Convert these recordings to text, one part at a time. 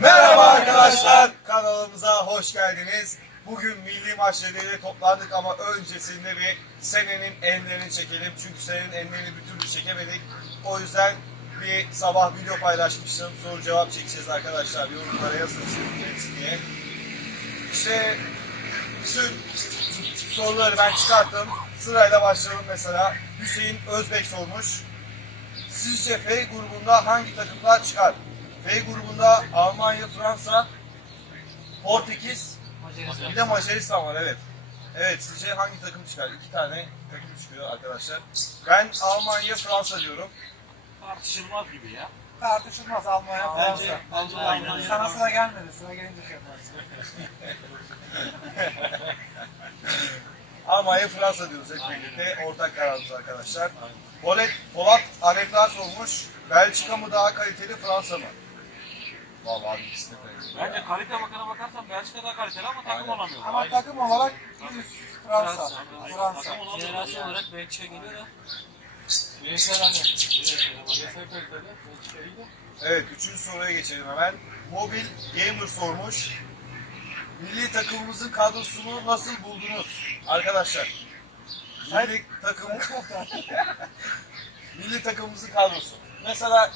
Merhaba arkadaşlar, kanalımıza hoş geldiniz. Bugün milli maç nedeniyle toplandık ama öncesinde bir senenin enlerini çekelim. Çünkü senenin enlerini bir türlü çekemedik. O yüzden bir sabah video paylaşmıştım. Soru cevap çekeceğiz arkadaşlar. Yorumlara yazın istedikleriniz diye. İşte bütün soruları ben çıkarttım. Sırayla başlayalım mesela. Hüseyin Özbek sormuş. Sizce F grubunda hangi takımlar çıkar? F grubunda Almanya, Fransa, Portekiz, bir de Macaristan var evet. Evet sizce hangi takım çıkar? İki tane takım çıkıyor arkadaşlar. Ben Almanya, Fransa diyorum. Tartışılmaz gibi ya. Tartışılmaz Almanya, Bence, Fransa. bence Almanya. Sana sıra gelmedi, sıra gelince şey yaparsın. Almanya, Fransa diyoruz hep birlikte. Ortak kararımız arkadaşlar. Polat, Polat Alemdar sormuş. Belçika mı daha kaliteli, Fransa mı? Vallahi ikisi de kaliteli. Bence kalite bakana bakarsan Belçika daha kaliteli ama takım Aynen. olamıyor. Ama takım olarak yüz Fransa. Fransa. Fransa. Takım olarak Belçika geliyor da. Evet, üçüncü soruya geçelim hemen. Mobil Gamer sormuş. Milli takımımızın kadrosunu nasıl buldunuz arkadaşlar? Milli takım Milli takımımızın kadrosu. Mesela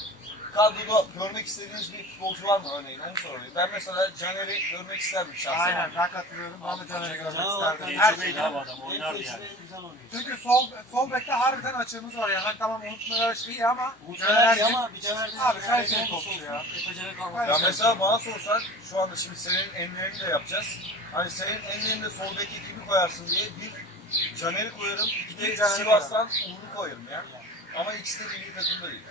kadroda görmek istediğiniz bir futbolcu var mı örneğin? Onu sorayım. Ben mesela Caner'i görmek isterdim şahsen. Aynen, ben katılıyorum. Ben de Caner'i görmek isterdim. Her şey. abi adam oynardı yani. Çünkü sol, sol bekte harbiden açığımız var ya. Hani tamam unutmalar iyi ama Caner ama bir Caner de Abi kaliteli topçu ya. Ya mesela bana sorsan şu anda şimdi senin enlerini de yapacağız. Hani senin enlerinde sol beki kimi koyarsın diye bir Caner'i koyarım, iki de Caner'i Sivas'tan Uğur'u koyarım ya. Ama ikisi de milli takımda değil.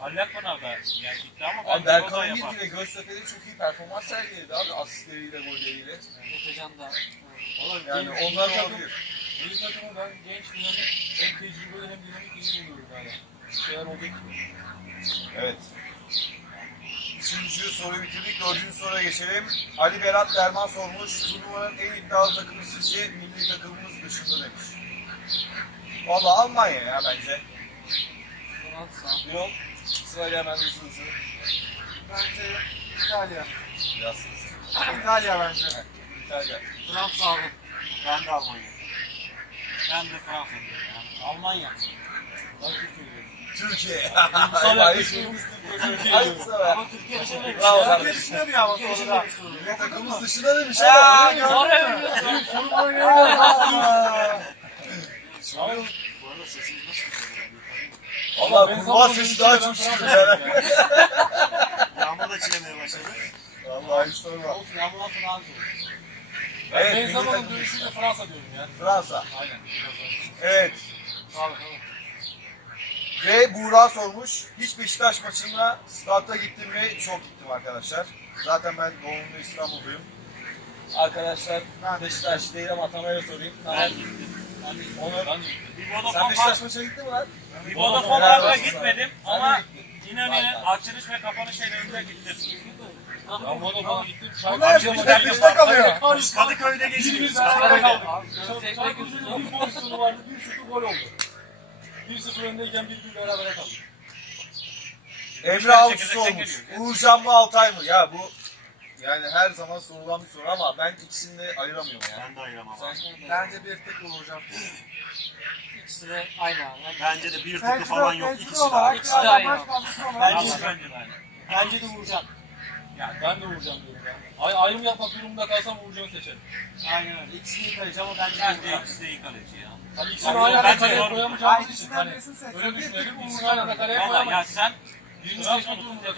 Ali Akpınar da yani gitti ama Abi da Berkan. Bilgi ve Göztepe'de çok iyi performans sergiledi abi asistleriyle, golleriyle. Efecan da. Yani onlar olabilir. Milli takımı ben genç dinamik hem tecrübeli hem dinamik iyi buluyorum hala. Şeyler oldu ki. Evet. Üçüncü soruyu bitirdik. Dördüncü soruya geçelim. Ali Berat Derman sormuş. Turnuvanın en iddialı takımı sizce milli takımımız dışında demiş. Valla Almanya ya bence. Yok. Sırayla hemen hızlı hızlı. Bence İtalya. Biraz hızlı. İtalya bence. İtalya. Fransa abi. Ben de Almanya. Ben de Fransa diyorum ya. Almanya. Ben Türkiye diyorum. Türkiye. Duygusal yaklaşımımız. Ama Türkiye dışında Bravo Türkiye diyor ama soruda. Milli takımımız dışında demiş Ya, ama. gördün Sonra mü? ölüyor. Benim sorum oynuyor. Allah! Bu arada sesiniz Valla Ben kurbağa sesi daha dönüşünde çok çıkıyor gidiyorum Yağmur da çilemeye başladı. Vallahi hiç sorma. Olsun ama lafın ağzı. Ben Evet, Benzema'nın takım. dönüşüyle Fransa diyorum ya. Fransa. Aynen. Evet. Abi tamam. Ve Buğra sormuş. Hiç Beşiktaş maçına statta gittim mi? Çok gittim arkadaşlar. Zaten ben doğumlu İstanbulluyum. Arkadaşlar Beşiktaş değil ama Tamer'e sorayım. Tamer, Ben gittim. Bir sen Vodafone Beşiktaş Park, maçına gittin mi lan? bir Helal Vodafone Park'a olsun gitmedim sana. ama de Vay vay. açılış ve kapanış şeylerinde gittim. Ben Vodafone'a gittim. Çay Bunlar akşamı bizde bizde kalıyor. Biz Kadıköy'de geçtik. Kadıköy'de Çaykurcu'nun bir pozisyonu vardı. Bir şutu gol oldu. 1-0 öndeyken bir bir berabere kaldık. Emre sormuş. geliyor. Uğurcan mı Altay mı? Ya bu yani her zaman sorulan bir soru ama ben ikisini de ayıramıyorum yani. Ben de ayıramam abi. Bence bir tek olacak. İkisi de aynı abi. Bence de bir tıkı falan yok. İkisi de aynı. İkisi de aynı. Bence de bence de aynı. Bence de Uğurcan. Yani ben de Uğurcan diyorum ya. Ay ayrım yapmak durumunda kalsam Uğurcan'ı seçerim. Aynen öyle. İkisi iyi kaleci ama bence Uğurcan. ikisi de iyi kaleci ya. Hani ikisini Abi, aynı anda bence kaleye doğru. koyamayacağımız için. Hani birisini seçsin. öyle tek düşünelim. İkisini Uğurcan. aynı anda kaleye Valla ya koyamayız. sen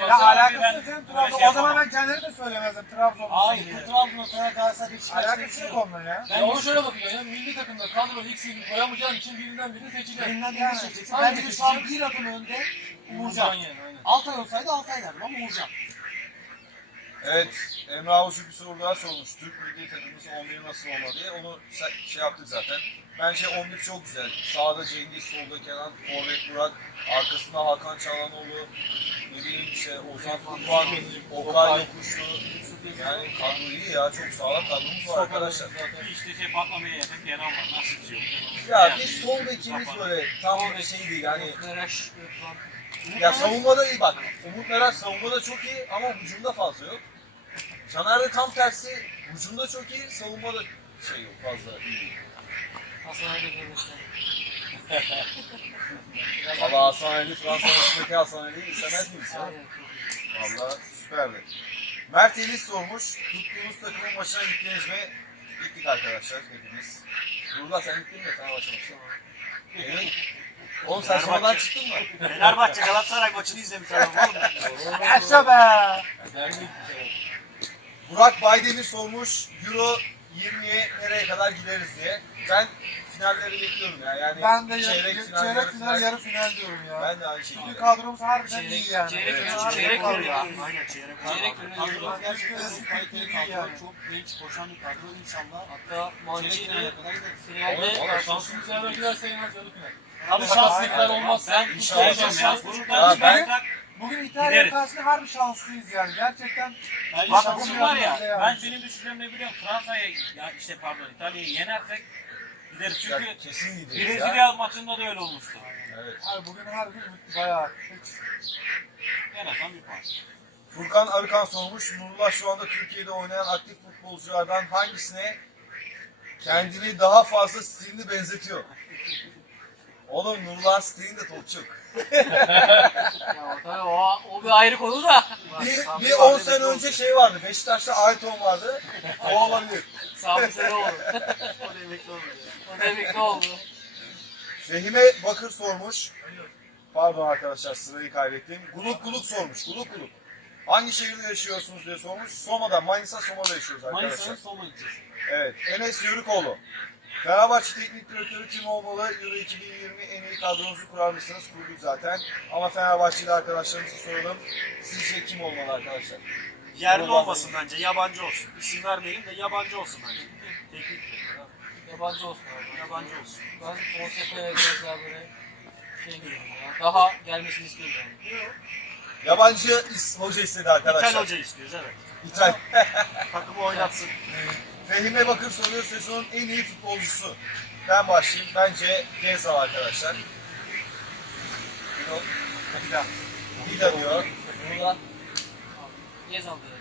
Ya alakası ben yok Trabzon. O zaman ben Caner'i de söylemezdim Trabzon'u. Hayır. Bu Trabzon'a sonra Galatasaray Beşiktaş'ta Alakası yok onunla ya. Ya onu şöyle bakacaksın ya milli takımda kadro X'i koyamayacağın için birinden birini seçeceksin. Elinden Yani. birini seçeceksin. Bence de şu an bir adım önde Uğurcan. Altay olsaydı Altay derdim ama Uğurcan. Evet, Emre Avuç'u bir soru daha sormuş. Türk milli takımımız 11 nasıl olmalı diye. Onu şey yaptık zaten. Bence 11 çok güzel. Sağda Cengiz, solda Kenan, Forvet Burak, arkasında Hakan Çalhanoğlu, ne bileyim işte Ozan Kurban, Okay Yokuşlu. Yani kadro iyi ya, çok sağlam kadromuz var arkadaşlar. İşte şey patlamaya yakın Kenan var. Nasıl bir şey yok? Ya biz sol bekimiz böyle tam şey değil yani. Ya savunmada iyi bak. Umut Meraş savunmada çok iyi ama hücumda fazla yok. Caner de tam tersi hücumda çok iyi, savunmada şey yok fazla iyi. Hasan Ali Görmüş'ten. Valla Hasan Ali, Fransa maçındaki Hasan Ali'yi istemez miyiz ya? Valla süperdi. Mert Elis sormuş, tuttuğunuz takımın maçına gittiniz mi? Gittik arkadaşlar hepimiz. Nurullah sen gittin mi Fenerbahçe maçına? Evet. Oğlum sen sonradan çıktın mı? Fenerbahçe Galatasaray maçını izlemiş adam oğlum. Yaşa be! Burak Baydemir sormuş, Euro 20'ye nereye kadar gideriz diye. Ben finalleri bekliyorum ya. Yani Ben de yarı, çeyrek çeyrek, final, yarı final, final. yarı final diyorum ya. Ben de aynı Çünkü şekilde. kadromuz harbiden Çeyrek- iyi yani. çeyrek Evet. final, çeyrek Kadro- final. Aynen çeyrek Çeyrek final. final. Kadro gerçekten çok kaliteli kadro. yani. Çok genç koşan bir kadro inşallah. Hatta Çeyrek finale kadar gideriz. finalde şansımız yaver giderse en az yarı final. Abi şanslıklar olmazsa Ben İnşallah. inşallah Bugün İtalya Gideriz. karşısında harbi şanslıyız yani. Gerçekten Ben Bak, bugün var ya, yani. ben benim düşüncem ne biliyorum? Fransa'ya, ya işte pardon İtalya'yı yenersek gideriz. Çünkü Ya kesin gideriz ya. Brezilya maçında da öyle olmuştu. Evet. abi bugün harbi bayağı hiç En azından bir puan. Furkan Arıkan sormuş. Nurullah şu anda Türkiye'de oynayan aktif futbolculardan hangisine kendini daha fazla stilini benzetiyor? Oğlum Nurullah stilin de topçuk. ya o, tabii o, o bir ayrı konu da. Bir, bir 10 sene önce şey vardı. Beşiktaş'ta Ayton vardı. O olabilir. Sene oldu. o da emekli oldu. O da emekli oldu. Fehime Bakır sormuş. Pardon arkadaşlar sırayı kaybettim. Guluk Guluk sormuş. Guluk Guluk. Hangi şehirde yaşıyorsunuz diye sormuş. Soma'da, Manisa Soma'da yaşıyoruz arkadaşlar. Manisa'nın son gideceğiz. Evet. Enes Yörükoğlu. Fenerbahçe Teknik Direktörü kim olmalı? Euro 2020 en iyi kadronuzu kurar mısınız? Kurduk zaten. Ama Fenerbahçeli arkadaşlarımıza soralım. Sizce kim olmalı arkadaşlar? Yerli olmasın bence, yabancı olsun. İsim vermeyelim de yabancı olsun bence. Teknik direktör. Yabancı olsun abi. Yabancı olsun. Ben Fonseca'ya biraz daha böyle şey görüyorum ya. Daha gelmesini istiyorum yani. Yabancı is- hoca istedi arkadaşlar. İthal hoca istiyoruz evet. İthal. Takımı oynatsın. Fehime Bakır soruyor sezonun en iyi futbolcusu. Ben başlayayım. Bence Gezal arkadaşlar. Yok. Dida. Dida diyor. Nurullah. Gezal ya.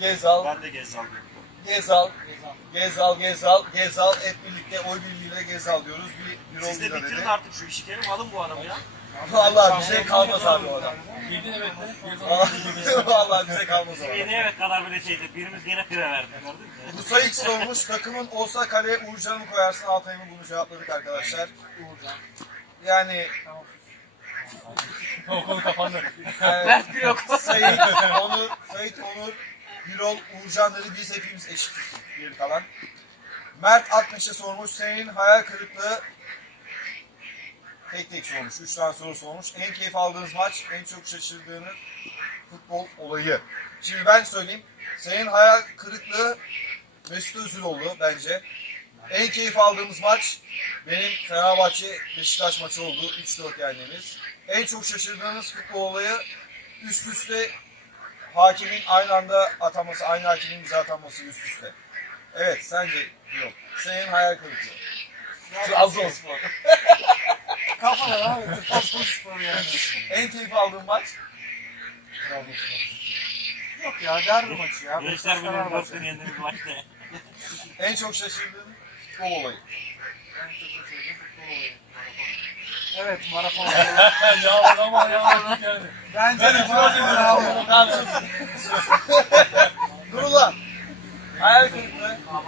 Gezal, Ben de Gezzal diyorum. Gezal, Gezal. Gezal, Gezal, Gezal hep birlikte oy birliğiyle Gezal diyoruz. Bir, bir Siz de bitirin artık şu işi Kerim alın bu adamı ya. Vallahi bize kalmaz abi o adam. Bildin evet de. Vallahi- Vallahi bize kalmaz o adam. Yedi evet kadar böyle şeydi. Birimiz yine fire verdi gördün mü? Musa sormuş. Takımın olsa kaleye Uğurcan'ı mı koyarsın Altay'ı mı bunu cevapladık arkadaşlar. Uğurcan. Yani Okul kapandı. Mert bir yok. Sait, Onur, Sait, Onur, Birol, Uğurcan dedi. Biz hepimiz eşitiz geri kalan. Mert Akmeş'e sormuş. Senin hayal kırıklığı tek tek sormuş. Üç tane soru sormuş. En keyif aldığınız maç, en çok şaşırdığınız futbol olayı. Şimdi ben söyleyeyim. Senin hayal kırıklığı Mesut Özil oldu bence. En keyif aldığımız maç benim Fenerbahçe Beşiktaş maçı oldu. 3-4 yendiğimiz. En çok şaşırdığınız futbol olayı üst üste hakimin aynı anda ataması, aynı hakimin bize ataması üst üste. Evet, sence yok. Senin hayal kırıklığı. Trabzonspor. kafada abi. Trabzonspor yani. En keyif aldığın maç? Yok ya derbi maçı ya. Gençler dört sene yendiğimiz maçta. En çok şaşırdığın futbol olayı. En çok şaşırdığım futbol olayı. Evet maraton. ya ama ya yani. Bence de maraton abi. Tamam, sus. Nurullah. Hayal kırıklığı. Ama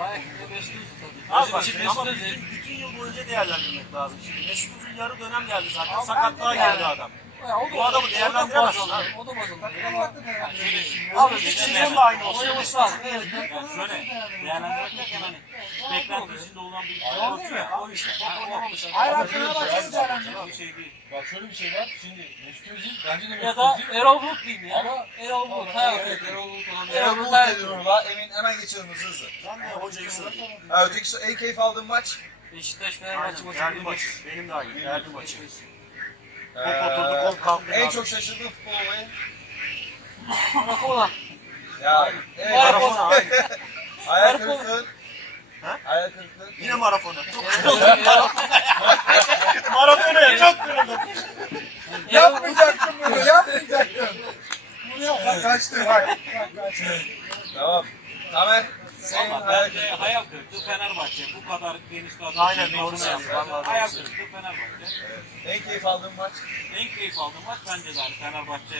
Mesut Özil tabii. Abi bak için ama bütün, bütün yıl boyunca değerlendirmek lazım. Şimdi Özil yarı dönem geldi zaten. Sakatlığa geldi adam. Ya o da Bu adamı da alınıyor, O da da yani. Abi Sizin sizin de aynı olsun. Oynaması lazım. Şöyle değerlendirmek yok hani beklenti içinde olan bir şey olsun mi? ya o işte. Hayır abi Fenerbahçe'yi değerlendirelim. Bir şey değil. Bak şöyle bir şey var. Şimdi Mesut Özil bence de Ya Mesut da Özil Erol Bulut diyeyim ya. Ama- Erol Bulut. Ha evet Erol Bulut. Erol Bulut ediyorum la. Emin hemen geçelim hızlı hızlı. Ben de hocayı. Ha, öteki en keyif aldığım maç. Beşiktaş Fenerbahçe maçı. Derbi maçı. Benim de aynı. Derbi maçı. Top Top oturdu, kol kalktı. En çok şaşırdığım futbol olayı. Maradona. Ya evet. Maradona, aynen. Hayal kırıklığı. Ha? Hayal kırıklığı. Yine marafona. Çok Erol- Marafona'ya çok kırıldım. Yapmayacaktım bunu, yapmayacaktım. Bunu yapma, kaçtı bak. Bak kaçtı. Tamam. Tamer. Ama bence hayal kırıklığı Fenerbahçe. Bu kadar geniş kadro. Aynen, doğru söylüyorsun. Hayal kırıklığı Fenerbahçe. En keyif aldığım maç. En keyif aldığım maç bence de hani Fenerbahçe.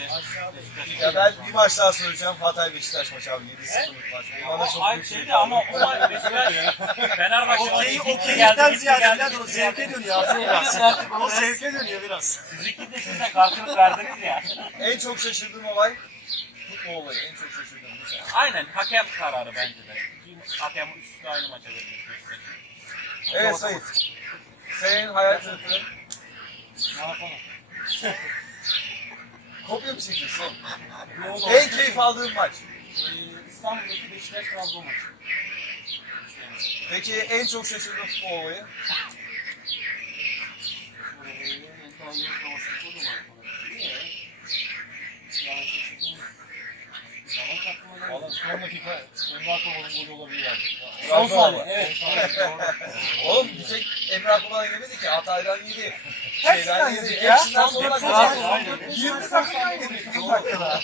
Beşiktaş. Ya ben bir maç daha söyleyeceğim. Hatay Beşiktaş maçı abi. 7-0'lık maç. Bana çok aynı büyük şey şeydi ama o maç Beşiktaş. Fenerbahçe maçı key, gitti o geldi, gitti ziyade geldi, biraz o zevke dönüyor aslında biraz. O zevke dönüyor biraz. Siz ikiniz de siz de karşılık verdiniz ya. En çok şaşırdığım olay futbol olayı. En çok şaşırdığım. Aynen hakem kararı bence de. İki hakem üst üste aynı maça verilmiş. Evet Sayit. Senin hayal kırıklığı. Kopya mı çekiyorsun? En keyif aldığın maç. İstanbul'daki Beşiktaş Trabzon maçı. Peki en çok şaşırdığın futbol olayı? Valla son dakika Emre Akbaba'nın golü olabilir yani. Son saniye, evet. Oğlum bir tek Emre Akbaba yemedi ki. Hatay'dan yedi. Hepsinden yedik ya. Hepsinden sonra Hepsinden yedik. 20 dakika yedik. son dakikada.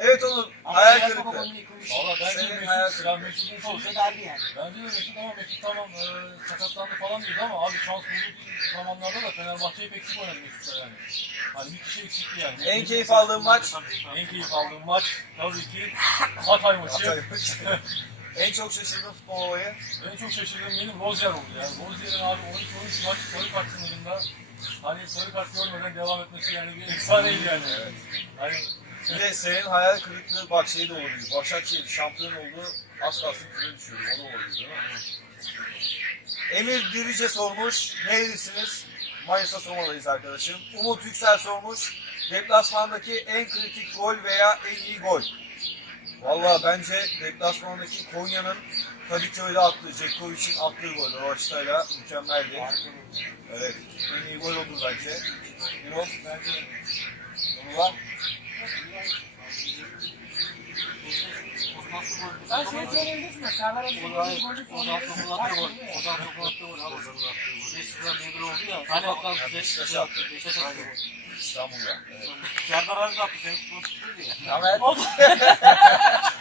Evet oğlum. Hayal kırıklığı. Valla bence Senin hayal Mesut, ya Mesut'un olsa derdi yani. Bence de Mesut ama Mesut tamam e, sakatlandı falan dedi ama abi şans bulduğu zamanlarda da Fenerbahçe'yi pek sık oynadı Mesut'a yani. Hani bir kişi eksikti yani. En keyif aldığım maç. En keyif aldığım maç tabii ki Hatay maçı. Hatay maçı. En çok şaşırdığım futbol olayı. En çok şaşırdığım benim Rozier oldu ya. Rozier'in abi 12-13 maç sarı kart sınırında hani sarı kart görmeden devam etmesi yani bir efsaneydi yani. Hani Bir de senin hayal kırıklığı bak şey de olabilir. Başakşehir şampiyon oldu. Az kalsın küre düşüyordu. O da olabilir değil mi? Emir Dirice sormuş. Nerelisiniz? Manisa Soma'dayız arkadaşım. Umut Yüksel sormuş. Deplasmandaki en kritik gol veya en iyi gol. Valla bence deplasmandaki Konya'nın Kadıköy'de attığı, Cekovic'in attığı gol. O açıdayla mükemmeldi. Evet. En iyi gol olur bence. Birol, bence onu var. Sen? Serdar Aziz'in Hayır, golü Ozan Topal'da gol. Ozan Topal'da gol abi. Beşiktaş'tan bir gol oldu ya. Hani bakalım Beşiktaş Beşiktaş attı. Beşiktaş attı gol. İstanbul'da. Serdar Aziz attı senin futbol tutuyordu ya. Tamer.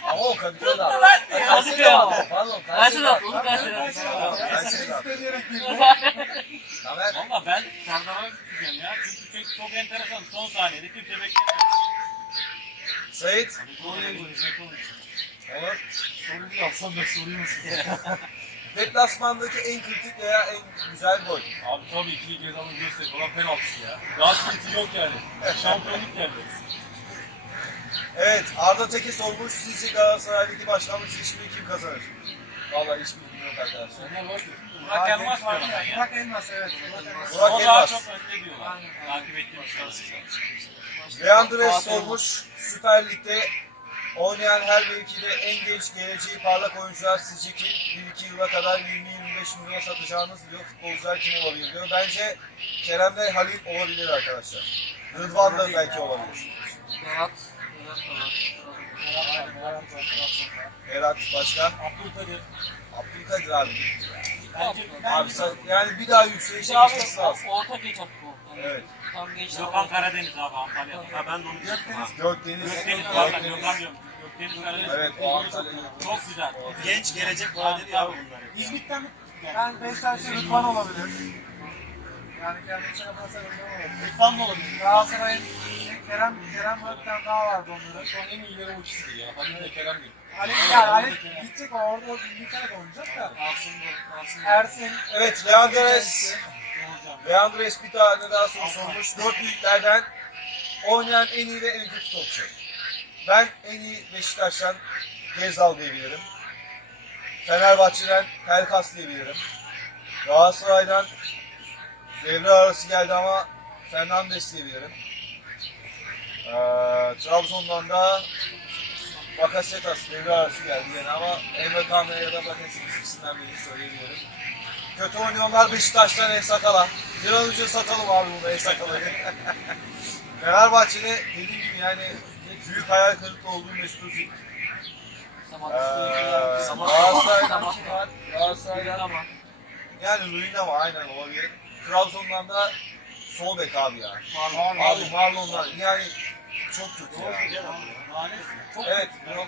Ama o Kadıköy'de attı. Kadıköy'de attı. Pardon. Kayseri'de attı, onu attı. Kayseri'de attı. Kayseri'de attı. Valla ben Serdar Aziz diyeceğim ya. Çünkü çok, enteresan. Son saniyede kimse beklemiyor. Sait. Olur. Soruyu yapsam da sorayım? Deplasmandaki en kritik veya en güzel gol. Abi tabii ki ilk adamın gösteri falan penaltısı ya. Daha kritik yok yani. Şampiyonluk geldi. Evet Arda Teke sormuş. Sizce Galatasaray Ligi başkanlık seçimini kim kazanır? Vallahi hiç bilgim yok arkadaşlar. Var ki. Burak Elmas ben ya. Burak Elmas evet. Burak Elmas. Burak O daha Elmas. çok önde diyorlar. Takip ettiğim şey. Leandres sormuş. Süper Lig'de oynayan her mevkide en genç geleceği parlak oyuncular sizce kim? 1-2 yıla kadar 20-25 milyona satacağınız diyor. Futbolcular kim olabilir diyor. Bence Kerem ve Halil olabilir arkadaşlar. Rıdvan da belki olabilir. Berat. Berat başka? Abdülkadir. Abdülkadir abi. Bence Abi sen- yani bir daha yükselişe Abi geçmesi lazım. orta geç attı bu. Evet. Tam geç. Gökhan Karadeniz abi Antalya'da. Ha ben de onu diyecektim ha. Gökdeniz. Gökdeniz pardon Gökhan diyorum. Gökdeniz Karadeniz. Evet o Antalya'yı. Çok güzel. Genç gelecek vadir ya bunlar. İzmit'ten ben Beşiktaş'ta Rıdvan olabilir. Yani kendisi yaparsa Rıdvan olabilir. Rıdvan mı olabilir? Galatasaray'ın Kerem, Kerem var tane daha vardı onların. Şu an en iyileri o ikisidir ya. Ve Kerem değil. Ali, yani Ali gidecek o orada İngiltere'de oynayacak da. Ersin, Evet Leandres. Leandres bir tane daha soru sormuş. Dört büyüklerden oynayan en iyi ve en kötü topçu. Ben en iyi Beşiktaş'tan Gezal diyebilirim. Fenerbahçe'den Pelkas diyebilirim. Galatasaray'dan devre arası geldi ama Fernandes diyebilirim. Ee, Trabzon'dan da Bakasetas devre arası geldi yine ama Emre Kamya ya da Bakasetas ikisinden birini söyleyebilirim. Kötü oynuyorlar Beşiktaş'tan El Sakala. Bir an önce satalım abi bunu El Sakala'yı. Fenerbahçe'de dediğim gibi yani büyük hayal kırıklığı olduğu Mesut Özil. Ee. Galatasaray'dan Ama. yani Luyendama ama aynen olabilir. Trabzon'dan da sol bek abi ya. Marlon. Abi Marlon'dan yani çok kötü ya. Evet, yok.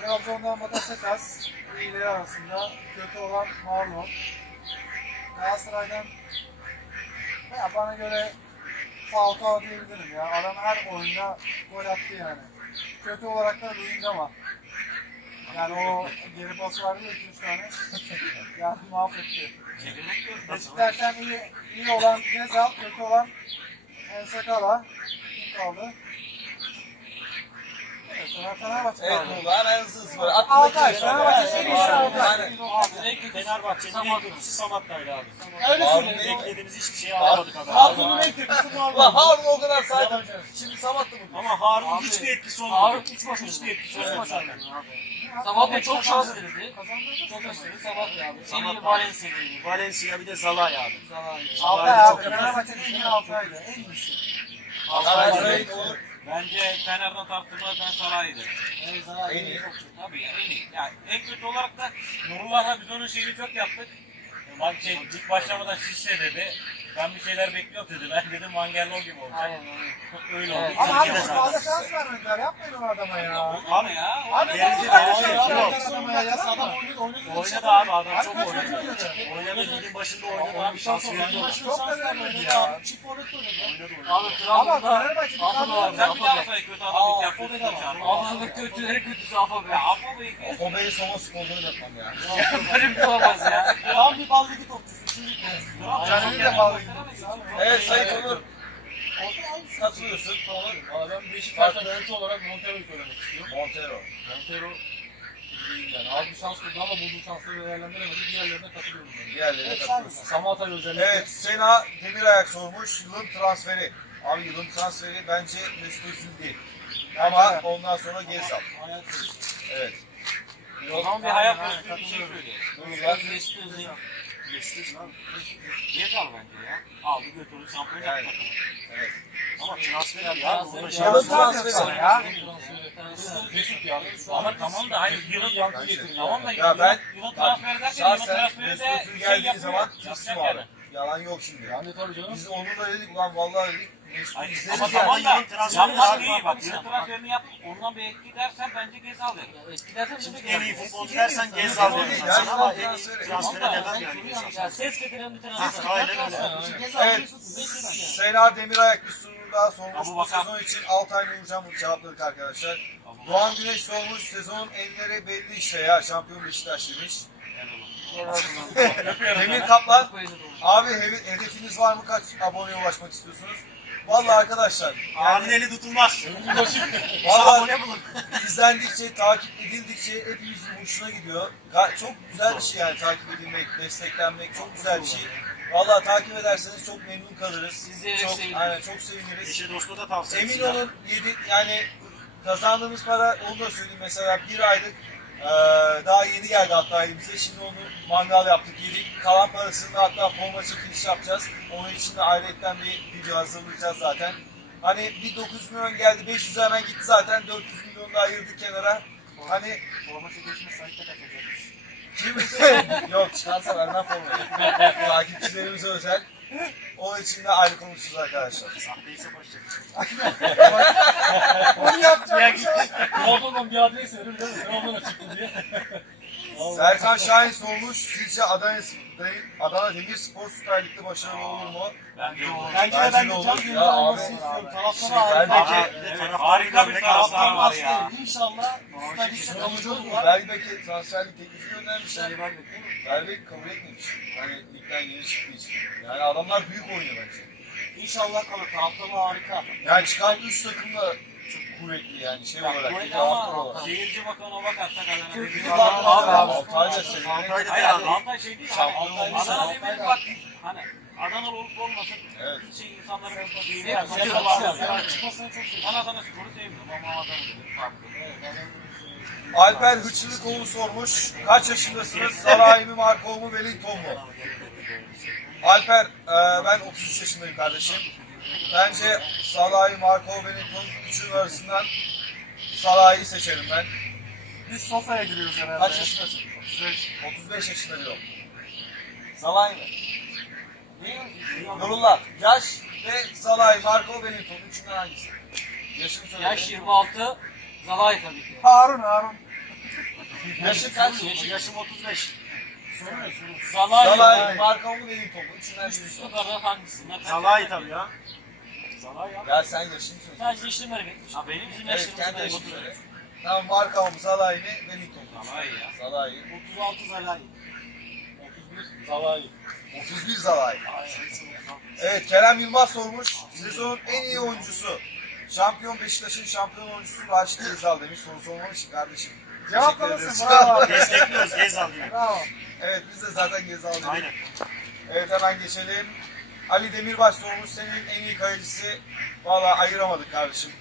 Trabzon'dan Bakasetas, iyileri arasında kötü olan Marlon. Galatasaray'dan ya bana göre Falcao diyebilirim ya. Adam her oyunda gol attı yani. Kötü olarak da Luyendama. Yani o geri pas vardı ya 2-3 tane. yani mahvetti. Beşiktaş'tan iyi, iyi olan Gezal, kötü olan Ensakala. Kaldı? Fenerbahçe Evet kaldı. Hızlı hızlı böyle. Altay, Atla Fenerbahçe serisi Altay. Aynen. Fenerbahçe'nin en kötüsü Samatta'ydı abi. Öyle söyleyeyim. Beklediğimiz hiçbir şey alamadık abi. Altının en kötüsü Ulan Marlon. Harun o kadar saydım. Şimdi Samat da bu. Ama Harun Abi, hiçbir etkisi Harun olmadı. hiç başarılı. Hiçbir etkisi olmadı da çok şanslıydı. Çok şanslıydı Sabah ya abi. Abi. Valencia'daydı. Valencia bir de Zalay abi. Altay abi. Fenerbahçe'nin en iyi Altay'dı. En iyisi. Galatasaray olur. Bence Fener'den tartışmalar ben Saray'dı. En iyi. Tabii ya en iyi. Yani en kötü olarak da Nurullah'la biz onun şeyini çok yaptık. Bak şey, ilk başlamadan şişle dedi. Ben bir şeyler bekliyorum dedi. Ben dedim Vangerlol gibi olacak. Öyle oldu. Ama abi zaten. fazla şans vermediler. Yapmayın o adama ya. Abi ya. Abi Abi, ya. Adam oynadı, abi adam Abi çok oynadı. oynadı? Ligin başında oynadı abi. Şans verildi ona. Çok da vermedi ya. Çift forvet oynadı. Abi Ama Trabzon'da Fenerbahçe bir Afa kadro da var. var. Sen bir Galatasaray kötü adam yapıyorsun da var. çağırma. Afa'nın kötüleri kötüsü Afa be. Ya Apo Bey ki. Obeyi sona skolda oynatmam ya. Böyle bir şey olmaz ya. Tam bir bal ligi topçusu. Caner'i de topçusu. Evet Sayın Onur. Katılıyorsun. Valla ben Beşiktaş'ta yönetici olarak Montero'yu söylemek istiyorum. Montero. Montero yani az bir şans buldu ama bulduğu şansları değerlendiremedi. Diğerlerine katılıyorum ben. Diğerlerine katılıyorsun. Samata'yı özellikle. Evet Sena Demirayak sormuş. Yılın transferi. Abi yılın transferi bence Mesut Özil değil. Ama ondan sonra Gezal. Evet. O zaman bir hayat gözlüğü bir şey. Nurullah. Mesut Özil. Gezal bence ya. Aldı götürdü şampiyon yaptı. Evet. Ama transfer abi. ya. Burada şey transferi. ya. Mesut. Şu Ama tamam da hayır yılın yankı getiriyor. Tamam da Ya ben- yılın transferi derken yılın transferi de şey yapıyor. zaman. Yalan yok şimdi. Yani tabii canım. Biz onunla dedik ulan vallahi dedik Hayır, ama tamam da yapmak iyi bak. Yılın transferini yap. Ondan bir etki dersen bence Gezal derim. Eskilerden Şimdi şimdi en iyi futbolcu dersen Gezal sana ama transferi demem yani ses getiren bir transfer. Aynen öyle. Sena Demirayak bir soru daha sormuş. Bu sezon için Altay Nurcan cevapladık arkadaşlar. Doğan Güneş sormuş. Sezonun enleri belli işte ya. Şampiyon Beşiktaş demiş. Demir Kaplan. Abi hedefiniz var mı? Kaç aboneye ulaşmak istiyorsunuz? Vallahi arkadaşlar. Yani, eli tutulmaz. vallahi Abone bulun. izlendikçe, takip edildikçe hepimizin hoşuna gidiyor. Ga- Çok güzel bir şey yani takip edilmek, desteklenmek çok güzel bir şey. Vallahi takip ederseniz çok memnun kalırız. Sizlere çok, seviniriz. aynen, çok seviniriz. Eşe dostu da tavsiye Emin etsinler. olun yedi, yani kazandığımız para onu da söyleyeyim mesela bir aylık eee, daha yeni geldi hatta elimize şimdi onu mangal yaptık yedik. Kalan parasını da hatta forma çekiliş yapacağız. Onun için de ayrıyetten bir video hazırlayacağız zaten. Hani bir 9 milyon geldi 500 hemen gitti zaten 400 milyon da ayırdık kenara. Hani Forma çekilişine sahipte katılacakmış. kim? Yok çıkarsa vermem formayı. Takipçilerimize özel. Onun için de ayrı konuşuruz arkadaşlar. Sahteyse başlayalım. Onu yapacak. Trabzon'dan bir adres verir değil mi? Trabzon'a çıktı diye. Serkan Şahin sormuş. Sizce Adana, Adana Demirspor Süper Lig'de başarılı olur mu? Bence olur. Bence de ben de can Ya gönül abi, olmasını istiyorum. Taraftarı harika. Harika bir taraftar var ya. İnşallah Süper Lig'de Şey kalıcı olacak olur. mı? Belki transferlik teklifi göndermişler. Belki kabul etmemiş. Hani ligden yeni çıktığı için. Yani adamlar büyük oynuyor bence. İnşallah kalır. Taraftarı harika. Yani çıkan 3 takım da çok kuvvetli yani şey olarak. Kuvvetli taraftar ama olarak. seyirci bakanına bakarsak Adana Demir- Abi, abi. Altay da senin. Altay'da Hayır fena değil. Altay şey değil. Adana. Demir'in bak hani Adanalı olup olmasın Evet. şey insanların şeyini başlıyor. Çıkmasını çok seviyorum. Ben Adana Spor'u sevmiyorum ama Adana Demir farklı. Alper Hıçılıkoğlu sormuş. Kaç yaşındasınız? Saray mı, Markov mu, Wellington mu? Alper, e, ben 33 yaşındayım kardeşim. Bence Salah, Markov, Wellington üçünün arasından Salah'ı seçerim ben. Biz sofraya giriyoruz herhalde. Kaç yaşındasın? 35. 35 yaşında bir o. Salah mı? Nurullah, yaş ve Salah, Markov, Wellington üçünden hangisi? Yaşını söyle. Yaş 26. Zalai tabii ki. Harun Harun. Yaşın kaç? Yaşım 35. Zalai. Salah, Markov mu, Wellington mu? Üçünden birisi. Yukarıdan hangisinden? Zalai tabii ya. Zalai ya. Ya sen yaşını söyle. Sadece işlemleri bitmiş. Ha benim bizim Evet, yaşlarımız kendi da yaşını 30. söyle. Tamam, Markov mu, Salah mı, Wellington mu? Zalai ya. Salah 36 Zalai. 31 Zalai. 31 Zalay. Evet Kerem Yılmaz sormuş. Sezonun en iyi oyuncusu. Şampiyon Beşiktaş'ın şampiyon oyuncusu Raşit Gezal demiş. Soru sormamış ki kardeşim. Teşekkür ederiz. bravo. Destekliyoruz Gezal diye. Bravo. Evet biz de zaten Gezal dedik. Aynen. Evet hemen geçelim. Ali Demirbaş sormuş. Senin en iyi kalecisi. Valla ayıramadık kardeşim.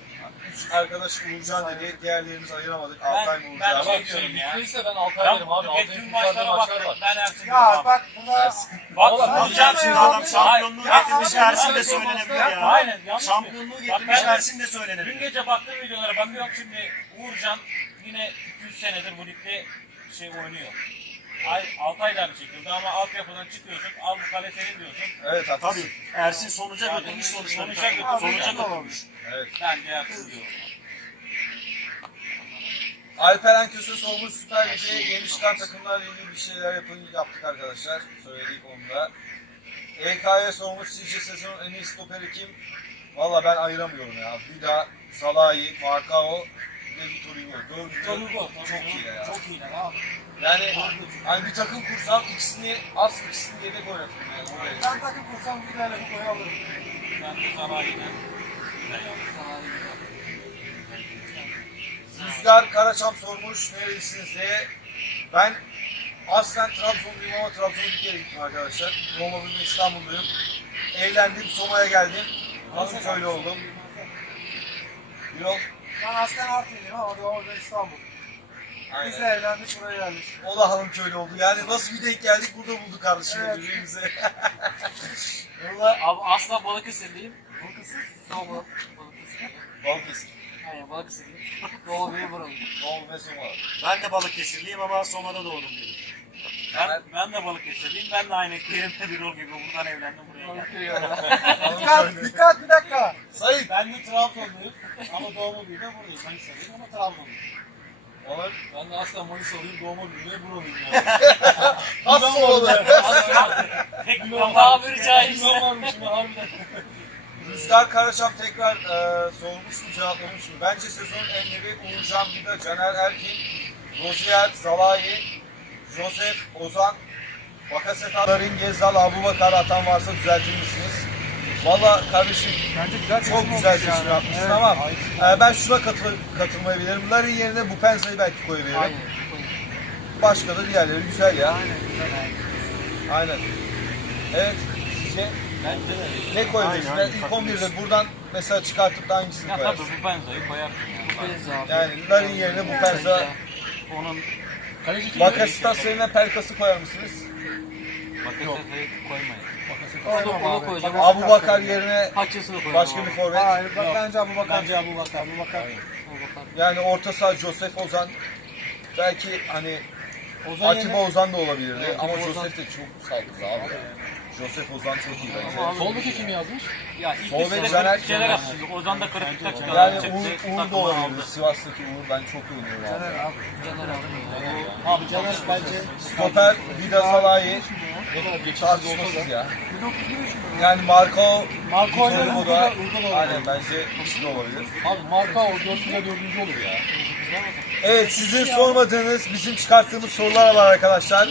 Üç arkadaş Uğurcan dedi. Diğerlerimizi ayıramadık. Altay mı ben Uğurcan? şey mı? diyorum ya. Neyse ben Altay Ben derim abi. Altay'ın tüm kurtardığı maçlara maçlar baktım. var. Ben Ersin Ya bak buna Bak Oğlum, bak, Hocam şimdi adam şampiyonluğu getirmiş ya, Ersin de ya, söylenebilir ya. Aynen yanlış mı? Şampiyonluğu getirmiş ben- Ersin de Dün söylenebilir. gece baktım videolara bakıyorum şimdi Uğurcan yine 2-3 senedir bu ligde şey oynuyor. Ay, 6 ayda aynı şekilde ama altyapıdan çıkıyorsun al bu kale senin diyorsun. Evet haklısın. Tabii. Ersin sonuca götürmüş sonuçları. sonuca götürmüş. Sonuca götürmüş. Evet. Haksız diyor. Alperen Köse sormuş Süper Lig'e yeni çıkan takımlarla ilgili bir şeyler yapın, yaptık arkadaşlar. Söyledik onu da. EK'ye sormuş sizce sezonun en iyi stoperi kim? Valla ben ayıramıyorum ya. Vida, Salahi, Marcao ve Vitor Hugo. Dördü Hugo. çok iyi ya. Çok iyi abi. Yani hani bir takım kursam ikisini az ikisini yedek oynatırım yani. Ben takım kursam bir bir boy alırım. Ben de sabah yine. Rüzgar Karaçam sormuş nerelisiniz diye. Ben aslen Trabzonluyum ama Trabzon'a bir kere gittim arkadaşlar. Roma büyüme İstanbulluyum. Evlendim, Soma'ya geldim. Nasıl köylü oldum? Birol. Ben aslen Artvinliyim ama orada İstanbul. Biz de Aynen. evlendik buraya geldik. O da hanım köylü oldu. Yani nasıl bir denk geldik burada bulduk kardeşim Evet. birbirimizi. Valla Abi asla Balıkesirliyim. Balıkesir. Doğma Balıkesirliyim. Balıkesir. Aynen Balıkesirliyim. Doğma büyüme buralıyım. Doğum ve Soma. Ben de Balıkesirliyim ama Soma'da doğdum dedim. Ben, ben de Balıkesirliyim. Ben de aynı Kerim'le bir rol gibi buradan evlendim buraya geldim. Balıkesir Dikkat, dikkat bir dakika. Sayın. Ben de Trabzonluyum ama doğma büyüme buradayım. Manisa'lıyım ama Trabzonluyum. Onur. Ben de aslen Manisalıyım. Doğma büyüme buralıyım yani. Nasıl oldu? Tek bir caizse. Ben varmışım ya harbiden. Rüzgar Karaçam tekrar e, sormuş mu cevaplamış mı? Bence sezonun enleri Uğurcan Vida, Caner Erkin, Rozier, Zalahi, Josef, Ozan, Bakasetan, Larin Gezal, Abubakar atan varsa düzeltir misiniz? Valla kardeşim Bence güzel çok güzel seçim yapmışsın ama e, ben şuna katıl katılmayabilirim. Larin yerine bu pensayı belki koyabilirim. Aynen. Başka da diğerleri güzel ya. Aynen güzel. Aynen. Evet. Sizce. Ne koyabilirsin? Aynen, aynen, Ben ilk katılıyorum. 11'de buradan mesela çıkartıp da hangisini Ya koyarsın? tabii bu benzayı koyarsın yani. Deniz abi. Yani Larin yerine bu pensa Onun Kaleci kim? Bakasitas yerine Pelkas'ı koyar mısınız? Bakasetas'ı koymayın. Onu, onu koyacağım. Abu Bakar yerine başka bir forvet. Hayır bak bence Abu Bakar. Bence Abu Bakar. Abu Bakar. Abu Bakar. Yani orta saha Josef Ozan. Belki hani Ozan Atiba yerine Ozan da olabilirdi ama Josef de çok saldırdı abi. Josef Ozan çok iyi bence. abi- Soldaki kim yazmış? Ya ilk Sol ve Caner- şeyler yaptı. Ozan da çıkardı. Yani Uğur, Uğur da olabilir. Sivas'taki Uğur ben çok abi. Caner abi. Caner abi. Abi Caner bence Stoper Vida Salahi tartışmasız ya. Yani Marco Marco ile Urgo da da Urgo da olabilir. aynen bence ikisi de olabilir. Abi marka o 4. ile 4. olur ya. Evet sizin sormadığınız bizim çıkarttığımız sorular var arkadaşlar.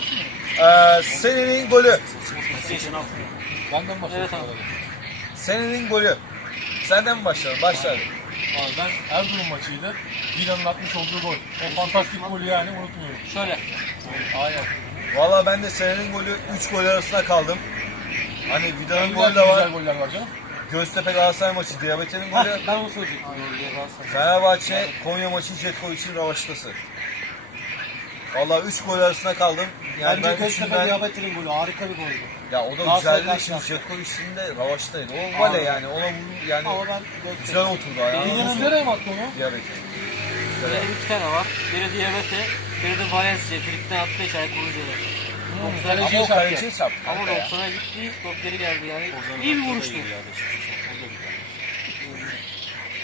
Ee, senenin golü. Benden başlayalım. Evet abi. Senenin golü. Senden mi başlayalım? Başlayalım. Abi ben Erzurum maçıydı. Vila'nın atmış olduğu gol. O fantastik golü yani unutmuyorum. Şöyle. Aynen. Valla ben de senenin golü 3 gol arasında kaldım. Hani Vida'nın golü de var. güzel goller var canım. Göztepe Galatasaray maçı Diyabete'nin golü. Ben onu söyleyecektim. Fenerbahçe Konya maçı Jetko için ravaştası. Valla 3 gol arasında kaldım. Yani ben üçünden... Diyabetin golü harika bir goldü. Ya o da Galatasaray güzeldi şimdi karşı içinde ravaştaydı. O vale yani ona vurdu yani Ama ben güzel oturdu ayağına. Vila'nın nereye mi attı onu? Diyabete. Benim iki tane var. Biri Diabete, biri de Valencia. Frikten attı işaret Kurucu'ya. Hmm, Ama o kaleciye çarptı. Ama kanka ya. 90'a gitti, top geri geldi yani. İyi bir vuruştu.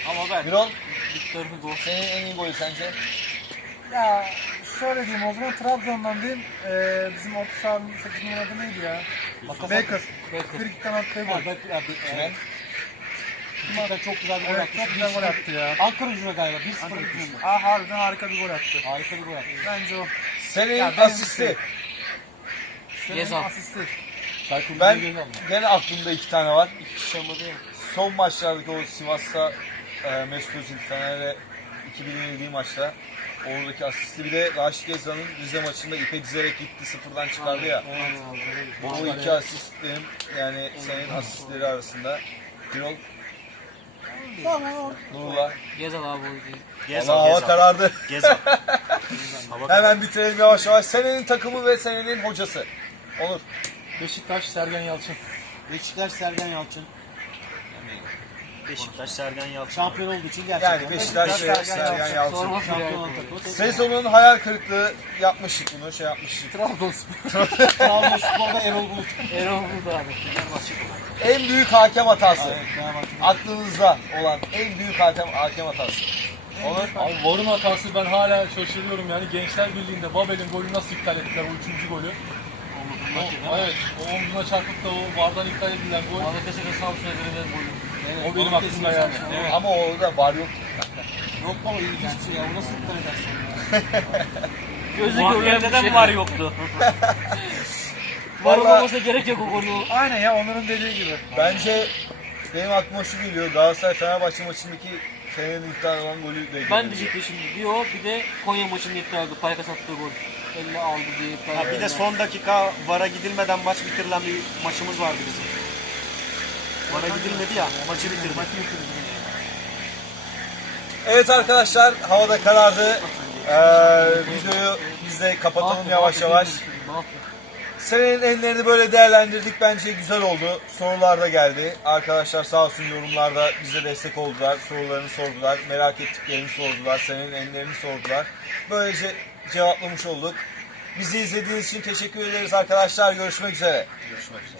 Ama ben Birol Victor Hugo. senin en iyi golü sence? Ya şöyle diyeyim o zaman Trabzon'dan diyeyim. Ee, bizim orta sahanın 8 numarada neydi ya? Baker. Baker. Frikik'ten attığı gol. Kime? Kimden çok güzel bir gol attı. Çok güzel gol attı ya. Ankara gücüne galiba 1-0 bitmişti. Aa harbiden harika bir gol attı. Harika bir gol attı. Bence o. Senin Ya asisti. Senin Gezal. asisti. Belki Ben gene aklımda iki tane var. Şamadı ya. Son maçlardaki o Sivas'ta e, Mesut Özil Fener'e 2000 yenildiği maçta oradaki asisti bir de Raşit Gezal'ın Rize maçında ipe dizerek gitti sıfırdan çıkardı ya. Bu iki asist benim yani senin asistleri arasında. Birol, Nurullah. Gezal abi oydu. Allah Gezal, hava Gezal. karardı. Gezal. Hava Hemen bitirelim yavaş yavaş. Senenin takımı ve senenin hocası. Onur. Beşiktaş, Sergen Yalçın. Beşiktaş Sergen Yalçın. Beşiktaş, Sergen Yalçın. Şampiyon olduğu için gerçekten. Yani Beşiktaş ve Sergen Yalçın. Şampiyon. Sezonun hayal kırıklığı yapmıştık bunu, şey yapmıştık. Trabzonspor. Trabzonspor'da Erol Bulut. Erol buldu abi. En büyük hakem hatası. Aklınızda olan en büyük hakem, hakem hatası. Onur. Abi Varun hatası ben hala şaşırıyorum yani Gençler Birliği'nde Babel'in golü nasıl iptal ettiler o üçüncü golü. O, evet, o omzuna çarpıp da o vardan iptal edilen gol. Balıkesir'e Samsun'a verilen golü. O benim aklımda yani. Ama orada var yok. Yok baba ilginçsin ya. Bu nasıl iptal edersin? Gözü bir neden şey. var yoktu? Var Vallahi- olmaması gerek yok o golü. Aynen ya Onur'un dediği gibi. Bence benim aklıma şu geliyor. Galatasaray Fenerbahçe maçındaki senenin iptal olan golü de Ben geliyor. diyecektim şimdi. Bir o bir de Konya maçının iptal oldu. Payka sattığı gol. Elle aldı diye iptal Ha, bir de son dakika VAR'a gidilmeden maç bitirilen bir maçımız vardı bizim. VAR'a gidilmedi ya, maçı bitirdi. Evet arkadaşlar havada karardı. Ee, videoyu biz de kapatalım yavaş yavaş. Senenin enlerini böyle değerlendirdik. Bence güzel oldu. Sorular da geldi. Arkadaşlar sağ olsun yorumlarda bize destek oldular. Sorularını sordular. Merak ettiklerini sordular. Senenin enlerini sordular. Böylece cevaplamış olduk. Bizi izlediğiniz için teşekkür ederiz arkadaşlar. Görüşmek üzere. Görüşmek üzere.